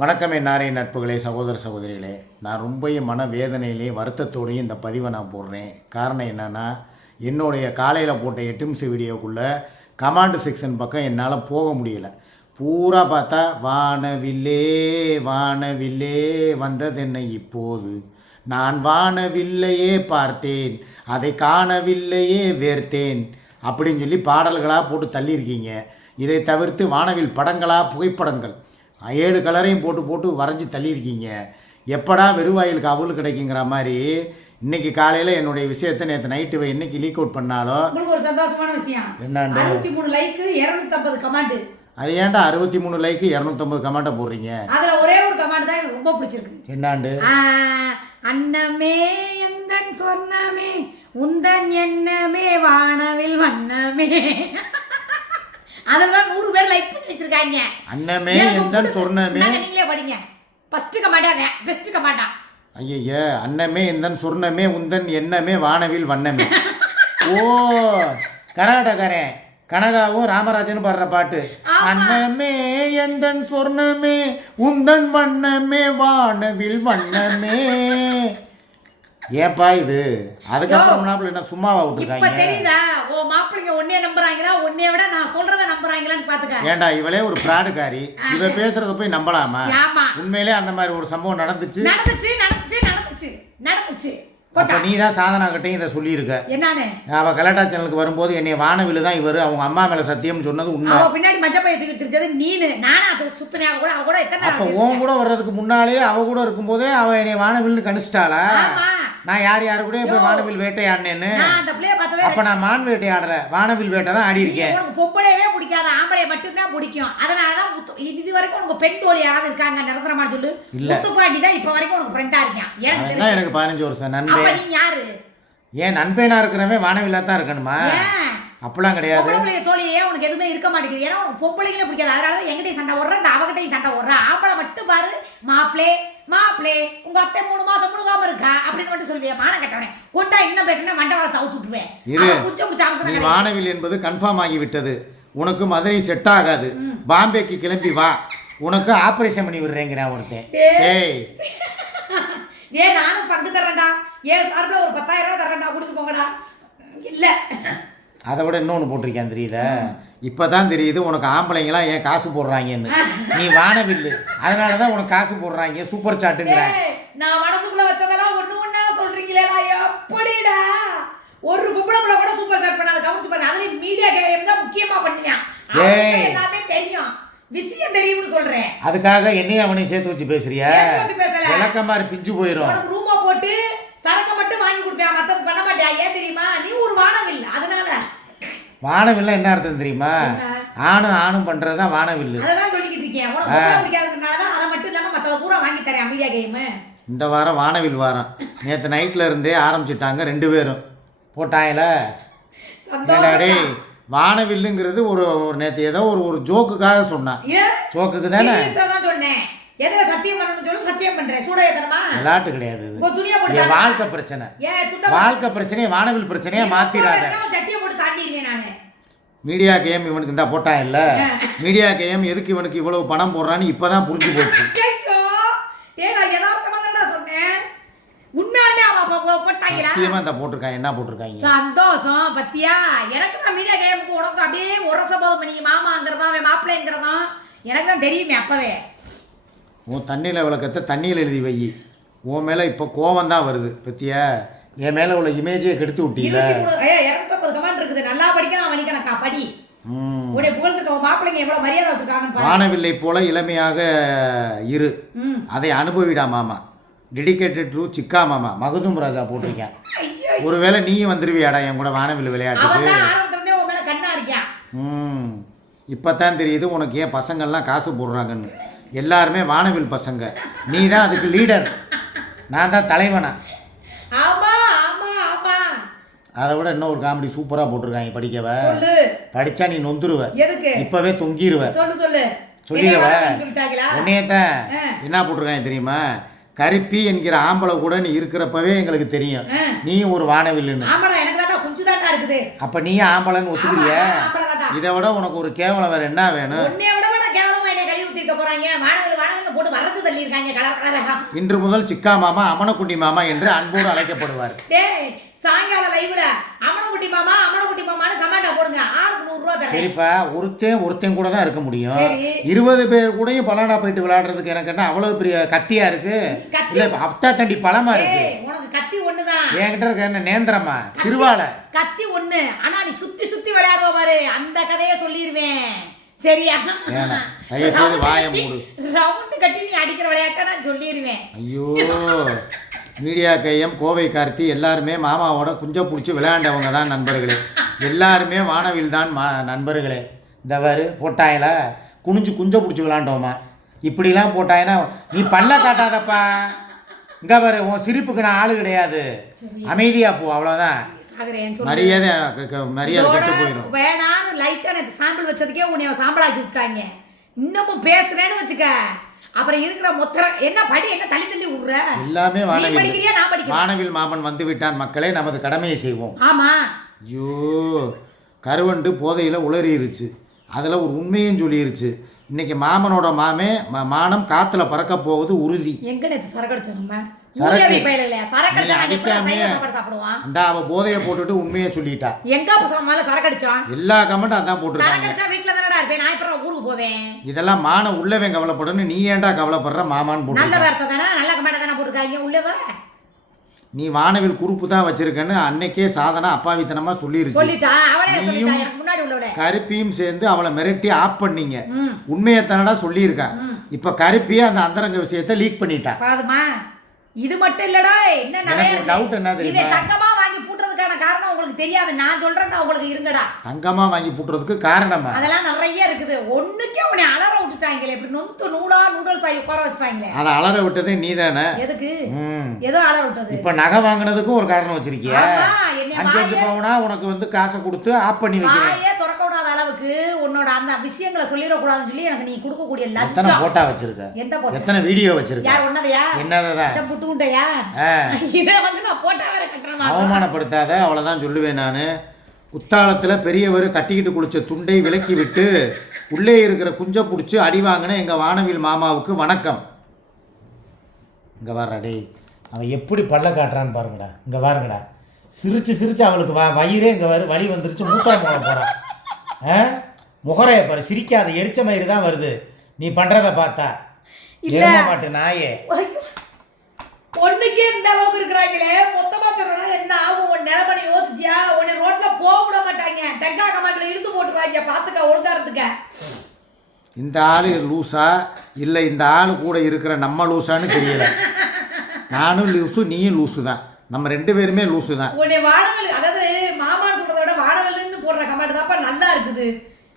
வணக்கம் என்னாரே நட்புகளே, சகோதர சகோதரிகளே. நான் ரொம்ப மனவேதனையிலே வருத்தத்தோடையும் இந்த பதிவை நான் போடுறேன். காரணம் என்னென்னா, என்னுடைய காலையில் போட்ட 8 நிமிஷம் வீடியோக்குள்ளே கமாண்டு செக்ஷன் பக்கம் என்னால் போக முடியலை. பூரா பார்த்தா வானவில்லே வானவில்லே வந்ததென்ன இப்போது, நான் வானவில்லையே பார்த்தேன் அதை காணவில்லையே வேர்த்தேன் அப்படின்னு சொல்லி பாடல்களாக போட்டு தள்ளியிருக்கீங்க. இதை தவிர்த்து வானவில் படங்களாக புகைப்படங்கள் 7 கலரையும் போட்டு போட்டு வரைஞ்சி தள்ளியிருக்கீங்க. எப்படா வெறுவாயிலுக்கு அவள் கிடைக்குங்கிற மாதிரி இன்னைக்கு காலையில் என்னுடைய விஷயத்தை நேற்று நைட்டு இன்னைக்கு லீக் அவுட் பண்ணாலும் உங்களுக்கு ஒரு சந்தோஷமான விஷயம். என்னண்டு 63 லைக் 250 கமெண்ட். அது ஏன்டா 63 லைக் 250 கமெண்ட்டை போடுறீங்க? அதுல ஒரே ஒரு கமெண்ட் தான் எனக்கு ரொம்ப பிடிச்சிருக்கு. என்னாண்டு? அன்னமே எந்தன் சொர்ணமே உந்தன் எண்ணமே வானவில் வண்ணமே. அதெல்லாம் 100 பேர் லைக் பண்ணி வச்சிருக்காங்க. அன்னமே எந்தன் சொர்ணமே. நீங்களே படிங்க. ஃபர்ஸ்ட் கமெண்டா பெஸ்ட் கமெண்டா. ஐயா, அன்னமே எந்தன் சொர்ணமே உந்தன் எண்ணமே வானவில் வண்ணமே. ஓ, கர்நாடகாரன் கனகாவும் ராமராஜன் பாடுற பாட்டு. அன்னமே எந்தன் சொர்ணமே உந்தன் வண்ணமே வானவில் வண்ணமே. ஏப்பா இது? அதுக்கப்புறம் மாப்பிள்ளை என்ன சும்மாவா விட்டுருக்காங்க? இப்ப தெரியுதா ஓ மாப்பிள்ளைங்க ஒன்னே நம்புறாங்களா ஒன்னே விட நான் சொல்றத நம்புறாங்களான்னு பாத்துக்க. ஏண்டா இவளே ஒரு பிராடுக்காரி, இவ பேசுறத போய் நம்பலாமா? உண்மையிலே அந்த மாதிரி ஒரு சம்பவம் நடந்துச்சு. அப்ப நீ தான் சாதனா கிட்டையும் இதை சொல்லியிருக்க. என்னன்னு? அவ கலாட்டா சேனலுக்கு வரும்போது என்னை வானவில்லு தான் இவரு அவங்க அம்மா மேல சத்தியம் சொன்னது உண்மை. அவ பின்னாடி மஞ்சள் பைய தூக்கி தெரிஞ்சது நீனு. நானா அது சுத்தனே அவ கூட எத்தனை. அப்ப உன் கூட வர்றதுக்கு முன்னாலே அவ கூட இருக்கும்போதே அவ என்னை வானவில்னு கணிச்சிட்டாளா? நான் யார் கூட இப்ப வானவில் வேட்டையாடினேன்னு. அப்ப நான் மான் வேட்டையாடுற வானவில் வேட்டை தான் ஆடி இருக்கேன். உனக்கு பொம்பளையவே பிடிக்காத, ஆம்பளைய மட்டும் தான் பிடிக்கும். அதனாலதான் இது வரைக்கும் உனக்கு பெண் தோழி யாராவது இருக்காங்க நிரந்தரமா சொல்லு? முத்துப்பாண்டி தான் இப்ப வரைக்கும் உனக்கு ஃப்ரெண்டா இருக்கான். எனக்கு 15 வருஷம் நண்பன். நீ யாரு? ஏன் நண்பனா இருக்கிறவன் வானவில்லா தான் இருக்கணுமா? அப்படிலாம் கிடையாது. பொம்பளை தோழியே உனக்கு எதுவுமே இருக்க மாட்டேங்குது. ஏன்னா உனக்கு பொம்பளைங்களே பிடிக்காது. அதனால எங்கிட்டையும் சண்டை ஓடுற, இந்த அவகிட்டையும் சண்டை ஓடுற. ஆம்பளை மட்டும் பாரு, மாப்பிளே உங்க அத்தை 3 மாசம் முழுகாம இருக்கா அப்படின்னு மட்டும் சொல்லுவியா? மானம் கட்டவனே கொண்டா இன்னும் பேசினா மண்டவளை தவுத்து விட்டுருவேன். நீ வானவில் என்பது கன்ஃபார்ம் ஆகிவிட்டது. உனக்கு மதுரை செட் ஆகாது. பாம்பேக்கு கிளம்பி வா, உனக்கு ஆபரேஷன் பண்ணி விடுறேங்கிறேன் ஒருத்தன். நானும் பங்கு தர்றேன்டா. ஏன் சார்பில் ஒரு 10,000 ரூபாய் தர்றேன்டா, கொடுத்து போங்கடா. இல்ல அதை விட இன்னொன்று போட்டிருக்கேன் தெரியுதா? இப்போதான் தெரியுது உனக்கு ஆம்பளைங்களாம் ஏன் காசு போடுறாங்கன்னு. நீ வானவில்லு, அதனால தான் உனக்கு காசு போடுறாங்க. சூப்பர் சாட்டுங்கிற. நான் மனசுக்குள்ள வச்சதெல்லாம் ஒண்ணா சொல்றீங்களேடா. எப்படிடா ஒரு பொம்பளை புள்ள கூட சூப்பர் சாட் பண்ணாத கவுண்ட் பண்ண. அதுல மீடியா கேம் தான் முக்கியமா பண்ணுவேன். எல்லாமே தெரியும், விஷயம் தெரியும்னு சொல்றேன். அதுக்காக என்னையும் அவனையும் சேர்த்து வச்சு பேசுறியா? விளக்கமாரி பிஞ்சு போயிடும். உனக்கு ரூமா போட்டு சரக்கு மட்டும் வாங்கி கொடுப்பேன், மத்தது பண்ண மாட்டியா? ஏன் தெரியுமா? நீ ஒரு வானவில். அதனால வானவில்ல என்ன அர்த்தம் தெரியுமா? ஆணும் பண்றதுதான் வானவில்லு. அதான் சொல்லிக்கிட்டு இருக்கேன். உனக்கு பிடிக்காததுனால தான் அதை மட்டும் இல்லாம மத்தத பூரா வாங்கி தரேன் மீடியா கேம். இந்த வாரம் வானவில் வாரம். நேற்று நைட்ல இருந்தே ஆரம்பிச்சுட்டாங்க 2 பேரும் போட்டாயில. டேய், வானவில்லுங்கிறது ஒரு நேற்று ஏதோ ஒரு ஜோக்குக்காக சொன்னான். ஜோக்குக்கு தானே சொன்னேன். எதுல சத்தியம் பண்ணனும் சொல்லு, சத்தியம் பண்றேன். சூடையதனமா விளையாட்டு கிடையாது இது. உங்க துணியை போட்டு வாழ்க்கை பிரச்சனை. வாழ்க்கை பிரச்சனையை வானவில் பிரச்சனையா மாத்திராத. சட்டியை போட்டு தாண்டிடுவேன் நானு. மீடியா கேம் இவனுக்கு இந்த போட்டா இல்ல. மீடியா கேம் எதுக்கு இவனுக்கு இவ்வளவு பணம் போடுறான்னு இப்பதான் புரிஞ்சு போச்சு. நான் யதார்த்தமா தான் சொன்னேன். உன்னாலே அவ போட்டாங்களா? சத்தியமா இந்த போட்டுருக்காங்க. என்ன போட்டுருக்காங்க? சந்தோஷம் பத்தியா? எனக்கு தான் மீடியா கேமுக்கு உனக்கு அப்படியே உரச போதும். நீ மாமாங்கிறதா அவன் மாப்பிள்ளைங்கிறதா எனக்கு தான் தெரியுமே. அப்பவே உன் தண்ணியில் விளக்கத்தை தண்ணியில் எழுதி வை. உன் மேலே இப்போ கோவம் தான் வருது பத்தியா? என் மேலே உள்ள இமேஜை கெடுத்து விட்டீங்களா? 250 கமெண்ட் இருக்குது. நல்லா படிக்கலாம் வணிகனக்கா படி. உடைய புகழ்ந்துட்டு மாப்பிள்ளைங்க எவ்வளவு மரியாதை வச்சுருக்காங்க. வானவில்லை போல இளமையாக இரு, அதை அனுபவிடா மாமா. டெடிகேட்டட் டு சிக்கா மாமா. மகதும் ராஜா போட்டிருக்கேன். ஒருவேளை நீயும் வந்துருவியாடா என் கூட வானவில் விளையாட்டுக்கு? இப்போத்தான் தெரியுது உனக்கு ஏன் பசங்கள்லாம் காசு போடுறாங்கன்னு. எல்லாருமே வானவில் பசங்க. நீ தான் அதுக்கு லீடர், நான் தான் தலைவனா. அதை விட இன்னொரு காமெடி சூப்பராக போட்டிருக்காங்க. படிக்கவ படிச்சா நீ நொந்துருவ, இப்பவே தொங்கிருவ. சொல்லிடுவ. உன்னையத்தான் என்ன போட்டிருக்காங்க தெரியுமா? கருப்பி என்கிற ஆம்பளை கூட நீ இருக்கிறப்பவே எங்களுக்கு தெரியும் நீ ஒரு வானவில்லுன்னு. அப்ப நீ ஆம்பளைன்னு ஒத்துக்கிறிய? இதை விட உனக்கு ஒரு கேவலம் வேற என்ன வேணும்? இருக்க போறாங்க. வானவில் போட்டு வரது தள்ளி இருக்காங்க கலர் கலரா. இன்று முதல் சிக்கா மாமா அமனக்குட்டி மாமா என்று அன்போடு அழைக்கப்படுவார். டேய் சாயங்கால லைவ்ல அமனக்குட்டி மாமான்னு கமெண்டா போடுங்க. ஆளுக்கு 100 ரூபாய் தரேன். சரிப்பா, ஒருத்தன் கூட தான் இருக்க முடியும். 20 பேர் கூடயும் பலாடா போயிட்டு விளையாடுறதுக்கு எனக்கு என்ன அவ்வளவு பெரிய கத்தியா இருக்கு? இல்ல அஃப்தா தண்டி பழமா இருக்கு. உனக்கு கத்தி ஒண்ணுதான். என்கிட்ட இருக்க என்ன நேந்திரமா சிறுவால கத்தி ஒண்ணு. ஆனா நீ சுத்தி விளையாடுவ பாரு, அந்த கதையை சொல்லிடுவேன். சரியா? வாய மூடு. ரவுண்ட் கட்டி நீ அடிக்கிற விளையாட்டை நான் சொல்லிடுவேன். ஐயோ, மீடியா கையம் கோவை கார்த்தி எல்லாருமே மாமாவோட குஞ்ச பிடிச்சி விளையாண்டவங்க தான் நண்பர்களே. எல்லாருமே வானவில் தான் நண்பர்களே. இந்த வாரு போட்டாயில குஞ்ச பிடிச்சி விளையாண்டோமா? இப்படிலாம் போட்டாயினா நீ பல்ல காட்டாதப்பா. இங்க பாரு, உன் சிரிப்புக்கு நான் ஆளு கிடையாது. அமைதியா போ, அவ்வளோதான். மரியாதை கெட்டு போயிடும். வேணான்னு லைட்டா நேற்று சாம்பிள் வச்சதுக்கே உன்னை சாம்பலாக்கி விட்டாங்க. இன்னமும் பேசுறேன்னு வச்சுக்க, அப்புறம் இருக்கிற மொத்தம் என்ன படி என்ன தள்ளி விடுற? எல்லாமே வானவில் மாமன் வந்து விட்டான். மக்களே, நமது கடமையை செய்வோம். ஆமா. ஐயோ, கருவண்டு போதையில் உளறிருச்சு. அதில் ஒரு உண்மையும் சொல்லிருச்சு. இன்னைக்கு மாமனோட மானம் காத்துல பறக்க போகுது உறுதி. எங்க நேத்து சரக்கடிச்சோம். அந்த அவ போதையை போட்டுட்டு உண்மையை சொல்லிட்டா. எங்க சரக்கடிச்சான்? எல்லா கமெண்ட்டும் அதான் போட்டுருக்காங்க. ஊருக்கு போவேன். இதெல்லாம் மான உள்ளவன் கவலைப்படணும், நீ ஏன்டா கவலைப்படுற மாமான்னு போட்டு. நல்ல வார்த்தை தானே, நல்ல கமெண்ட் தானே போட்டுருக்காங்க. உள்ளவ நீ வானவில் குறுப்பு தான் வச்சிருக்கன்னு அன்னைக்கே சாதனா அப்பாவித்தனமா சொல்லிருச்சு. கருப்பியும் சேர்ந்து அவளை மிரட்டி ஆப் பண்ணீங்க. உண்மையை தானடா சொல்லியிருக்கா. இப்ப கருப்பியே அந்த அந்தரங்க விஷயத்தை லீக் பண்ணிட்டா. இது மட்டும் இல்லடா, என்ன நிறைய டவுட் என்ன தெரியுமா? தங்கமா வாங்கி பூட்டுறதுக்கான காரணம் உங்களுக்கு தெரியாது, நான் சொல்றேன் உங்களுக்கு. இருங்கடா, தங்கமா வாங்கி பூட்டுறதுக்கு காரணமா? அதெல்லாம் நிறைய இருக்குது. ஒண்ணுக்கே உன்னை அலற விட்டுட்டாங்களே, இப்படி நொந்து நூடுல்ஸ் ஆகி உட்கார வச்சுட்டாங்களே. அதை அலற விட்டதே நீ தானே. எதுக்கு? ஏதோ அலற விட்டது. இப்ப நகை வாங்கினதுக்கும் ஒரு காரணம் வச்சிருக்கியா? 5 பவுனா உனக்கு காசை கொடுத்து ஆப் பண்ணி வைக்கிறேன். திறக்க விடாத அளவுக்கு உன்னோட அந்த விஷயங்களை சொல்லிடக்கூடாதுன்னு சொல்லி எனக்கு நீ கொடுக்கக்கூடிய லட்சம் போட்டா வச்சிருக்க. எந்த போட்டா? எத்தனை வீடியோ வச்சிருக்க? யார் ஒன்னதையா? என்னதான் புட்டுண்டையா? இதை நான் போட்டா வேற கட்டுறேன். அவமானப்படுத்தாத, அவ்வளவுதான் சொல்லுவேன் நான். குத்தாலத்தில் பெரியவர் கட்டிக்கிட்டு குளிச்ச துண்டை விலக்கி விட்டு உள்ளே இருக்கிற குஞ்ச பிடிச்சி அடி வாங்கின எங்கள் வானவில் மாமாவுக்கு வணக்கம். இங்கே வர்றாடே, அவன் எப்படி பல்ல காட்டுறான்னு பாருங்கடா. இங்கே பாருங்கடா, சிரிச்சு அவளுக்கு வயிறே இங்கே வலி வந்துருச்சு. மூத்தம் போட போகிறான். முகரைய பாரு, சிரிக்காத எரிச்ச மயிறு தான் வருது நீ பண்ணுறதை பார்த்தா. எரும மாட்டு நாயே, பொண்ணுக்கே இந்த அளவுக்கு இருக்கிறாங்களே, மொத்தமா சொல்றா என்ன ஆகும்? உன் நிலைமை யோசிச்சியா? உன்னை ரோட்ல போக விட மாட்டாங்க, தெங்கா கமாக்கில் இழுத்து போட்டுருவாங்க. பாத்துக்க, ஒழுங்காரத்துக்க. இந்த ஆளு லூசா இல்லை இந்த ஆளு கூட இருக்கிற நம்ம லூசான்னு தெரியல. நானும் லூசு, நீயும் லூசு தான். நம்ம 2 பேருமே லூசு தான். உன்னை வானவல், அதாவது மாமான்னு சொல்றத விட வானவல்னு போடுற கமெண்ட் தான்ப்பா நல்லா இருக்குது.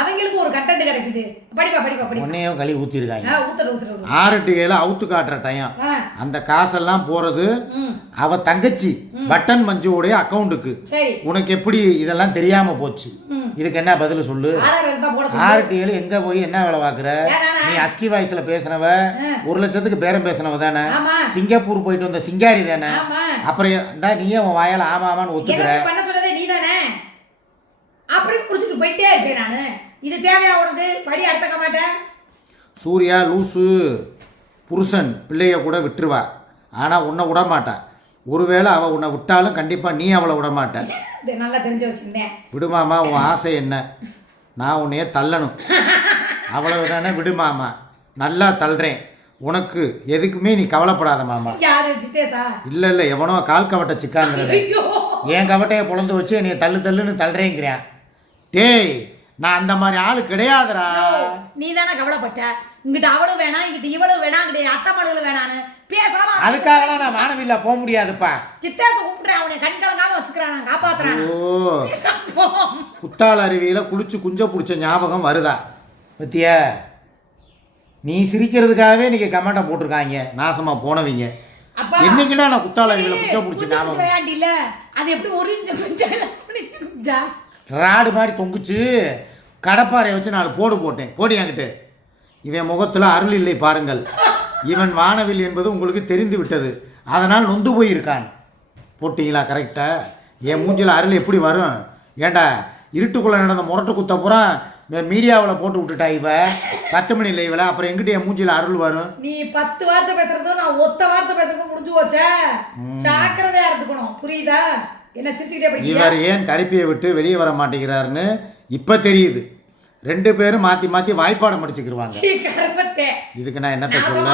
அவங்களுக்கு ஒரு கண்டென்ட் கிடைக்குது. படிப்பா. உன்னையும் களி ஊத்திருக்காங்க. 6 to 7 அவுத்து காட்டுற டைம். அந்த காசெல்லாம் போறது அவ தங்கச்சி பட்டன் மஞ்சுவோடைய அக்கௌண்ட்டுக்கு. உனக்கு எப்படி இதெல்லாம் தெரியாம போச்சு? இதுக்கு என்ன பதில் சொல்லு? 6 to 7 எங்க போய் என்ன வேலை பாக்குற நீ? அஸ்கி வாய்ஸ்ல பேசினவ, 1 லட்சத்துக்கு பேரம் பேசினவ தானே. சிங்கப்பூர் போயிட்டு வந்த சிங்காரி தானே. அப்புறம் நீயே உன் வாயால ஆமாமான்னு ஒத்துக்கிற. அப்படி புடிச்சிட்டு போயிட்டே இருக்கேன் நானு. இது தேவையா உனக்கு? படி அடுத்த மாட்டேன். சூர்யா லூசு புருஷன் பிள்ளைய கூட விட்டுருவா, ஆனால் உன்னை விட மாட்டா. ஒருவேளை அவள் உன்னை விட்டாலும் கண்டிப்பாக நீ அவளை விட மாட்டேன். நல்லா தெரிஞ்ச வச்சுருந்தேன். விடுமாமா, உன் ஆசை என்ன? நான் உன்னையே தள்ளணும், அவ்வளவு தானே. விடுமாமா, நல்லா தள்ளுறேன். உனக்கு எதுக்குமே நீ கவலைப்படாத மாமா. இல்லை எவனோ கால் கவட்டை சிக்காங்கிறத என் கவட்டையை பொழந்து வச்சு என்னைய தள்ளுன்னு தள்ளுறேங்கிறேன். டேய், நான் அந்த மாதிரி ஆளு கிடையாதுடா. நீ தானே கவலைப்பட்ட. இங்கிட்ட அவளும் வேணாம், இங்கிட்ட இவளும் வேணாம், இங்கிட்ட அத்தை மகளும் வேணான்னு பேசாம. அதுக்காகலாம் நான் வானவில்ல போக முடியாதுப்பா. சித்தாச கூப்பிடுறேன், அவனை கண்கலங்காம வச்சுக்கிறான், நான் காப்பாத்துறான். ஓ, குத்தால அருவியில குளிச்சு குஞ்ச பிடிச்ச ஞாபகம் வருதா பத்தியா? நீ சிரிக்கிறதுக்காகவே இன்னைக்கு கமெண்ட்டை போட்டிருக்காங்க நாசமா போனவங்க. என்னைக்குன்னா நான் குத்தால அருவியில குஞ்ச பிடிச்ச ஞாபகம் இல்ல. அது எப்படி ஒரு இன்ச்சு குஞ்சா ராடு மாதிரி தொங்குச்சு. கடப்பாறையை வச்சு 4 போடு போட்டேன். போடி என்கிட்ட. இவன் முகத்தில் அருள் இல்லை பாருங்கள். இவன் வானவில் என்பது உங்களுக்கு தெரிந்து விட்டது, அதனால் நொந்து போயிருக்கான். போட்டிங்களா கரெக்டாக? என் மூஞ்சில் அருள் எப்படி வரும்? ஏண்டா, இருட்டுக்குள்ளே நடந்த முரட்டு குத்த பூரா மீடியாவில் போட்டு விட்டுட்டா இவ 10 மணி லைவில் அப்புறம் எங்கிட்ட என் மூஞ்சில அருள் வரும். நீ 10 வார்த்தை பேசுறதும் நான் ஒத்த வார்த்தை பேசுறதும் முடிஞ்சு போச்சே. ஜாக்கிரதையா இருந்துக்கணும், புரியுதா? என்ன சிரிச்சுக்கிட்டே படிக்கிறீங்க? இவர் ஏன் கருப்பியை விட்டு வெளியே வர மாட்டேங்கிறாருன்னு இப்போ தெரியுது. 2 பேரும் மாற்றி மாற்றி வாய்ப்பாடம் படிச்சுக்கிருவாங்க. கருப்பத்தே, இதுக்கு நான் என்னத்த சொல்ல?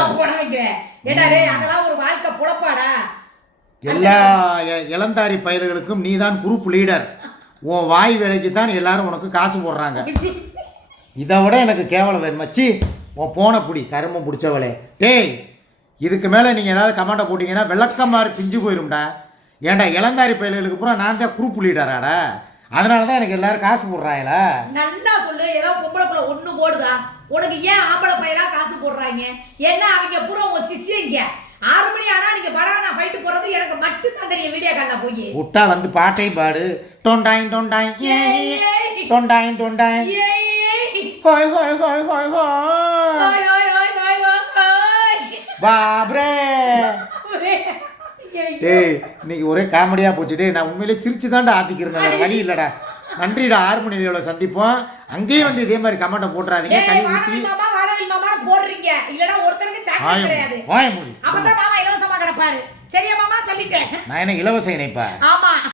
அதெல்லாம் ஒரு வாழ்க்கை புலப்பாடா? எல்லா இளந்தாரி பயல்களுக்கும் நீ தான் குரூப் லீடர். உன் வாய் வேலைக்கு தான் எல்லாரும் உனக்கு காசு போடுறாங்க. இதை விட எனக்கு கேவலம் வேணுமாச்சி. உன் போன பிடி கரும்பு பிடிச்சவளே. டேய், இதுக்கு மேலே நீங்கள் ஏதாவது கமெண்டை போட்டிங்கன்னா விளக்கம் மாதிரி பிஞ்சு போயிடும்டா. ஏன்டா இளந்தாரி பயல்களுக்கு பூரா நான் தான் குரூப் லீடராடா. அதனால தான் எனக்கு எல்லாரும் காசு போடுறாங்களா? நல்லா சொல்லு. ஏதோ பொம்பளை பிள்ளை ஒன்று போடுதா? உனக்கு ஏன் ஆம்பளை பையலா காசு போடுறாங்க? என்ன அவங்க பூரா உங்க சிஷியங்க. 6 மணி ஆனா நீங்க படானா ஃபைட் போறது எனக்கு மட்டும்தான் தெரியும். வீடியோ காலில் போய் விட்டா வந்து பாட்டையும் பாடு. டொண்டாய் டொண்டாய் டொண்டாய் டொண்டாய் ஹோய் ஹோய் ஹோய் ஹோய் ஹோய் பாப்ரே. டேய், இன்னைக்கு ஒரே காமெடியாக போச்சு. டே, நான் உண்மையிலே சிரிச்சு தான்டா ஆத்திக்கிறேன், வேறு வழி இல்லைடா. நன்றிடா. 6 மணி நேரம் சந்திப்போம். அங்கேயும் வந்து இதே மாதிரி கமெண்ட்டை போட்டுறாதீங்க. கை ஊற்றி போடுறீங்க இல்லனா ஒருத்தருக்கு சான்ஸ் கிடையாது. வாய மூடி. அப்பதான் மாமா இலவசமா கிடப்பாரு. சரியா மாமா? சொல்லிட்டேன். நான் என்ன இலவச இணைப்பா? ஆமா.